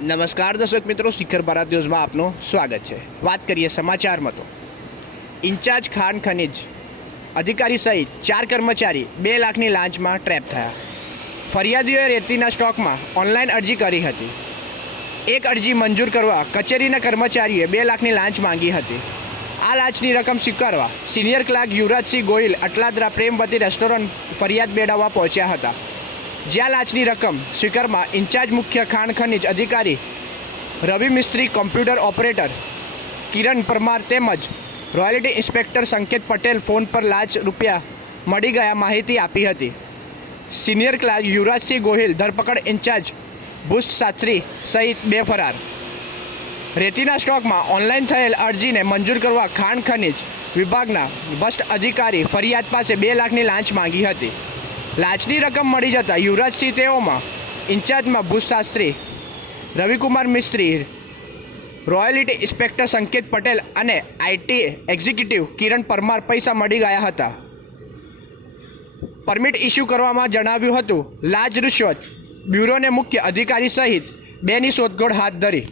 નમસ્કાર દર્શક મિત્રો, શિખર ભારત ન્યૂઝમાં આપનું સ્વાગત છે। વાત કરીએ સમાચારમાં તો ઇન્ચાર્જ ખાણ ખનીજ અધિકારી સહિત 4 કર્મચારી 2 લાખની લાંચમાં ટ્રેપ થયા। ફરિયાદીઓએ રેતીના સ્ટોકમાં ઓનલાઈન અરજી કરી હતી। એક અરજી મંજૂર કરવા કચેરીના કર્મચારીએ 2 લાખની લાંચ માંગી હતી। આ લાંચની રકમ સ્વીકારવા senior clerk Yuvrajsinh Gohil Atladara Premvati restaurant ફરિયાદ બેડાવવા પહોંચ્યા હતા, જ્યાં લાંચની રકમ સ્વીકારમાં ઇન્ચાર્જ મુખ્ય ખાણ ખનીજ અધિકારી રવિ મિસ્ત્રી, કોમ્પ્યુટર ઓપરેટર કિરણ પરમાર તેમજ રોયલ્ટી ઇન્સ્પેક્ટર સંકેત પટેલ ફોન પર લાંચ રૂપિયા મળી ગયા માહિતી આપી હતી। સિનિયર ક્લાર્ક યુવરાજસિંહ ગોહિલ ધરપકડ, ઇન્ચાર્જ ભૂષ શાસ્ત્રી સહિત 2 ફરાર। રેતીના સ્ટોકમાં ઓનલાઈન થયેલ અરજીને મંજૂર કરવા ખાણ ખનીજ વિભાગના ભ્રષ્ટ અધિકારી ફરિયાદ પાસે 2 લાખની લાંચ માંગી હતી। લાંચની રકમ મળી જતાં યુવરાજસિંહ તેઓમાં ઇન્ચાર્જમાં ભૂષ શાસ્ત્રી, રવિકુમાર મિસ્ત્રી, રોયલ્ટી ઇન્સ્પેક્ટર સંકેત પટેલ અને આઈટી એક્ઝિક્યુટિવ કિરણ પરમાર પૈસા મળી ગયા હતા। પરમિટ ઇસ્યુ કરવામાં જણાવ્યું હતું। લાંચ રૂશ્વત બ્યુરોને મુખ્ય અધિકારી સહિત 2ની શોધખોળ હાથ ધરી।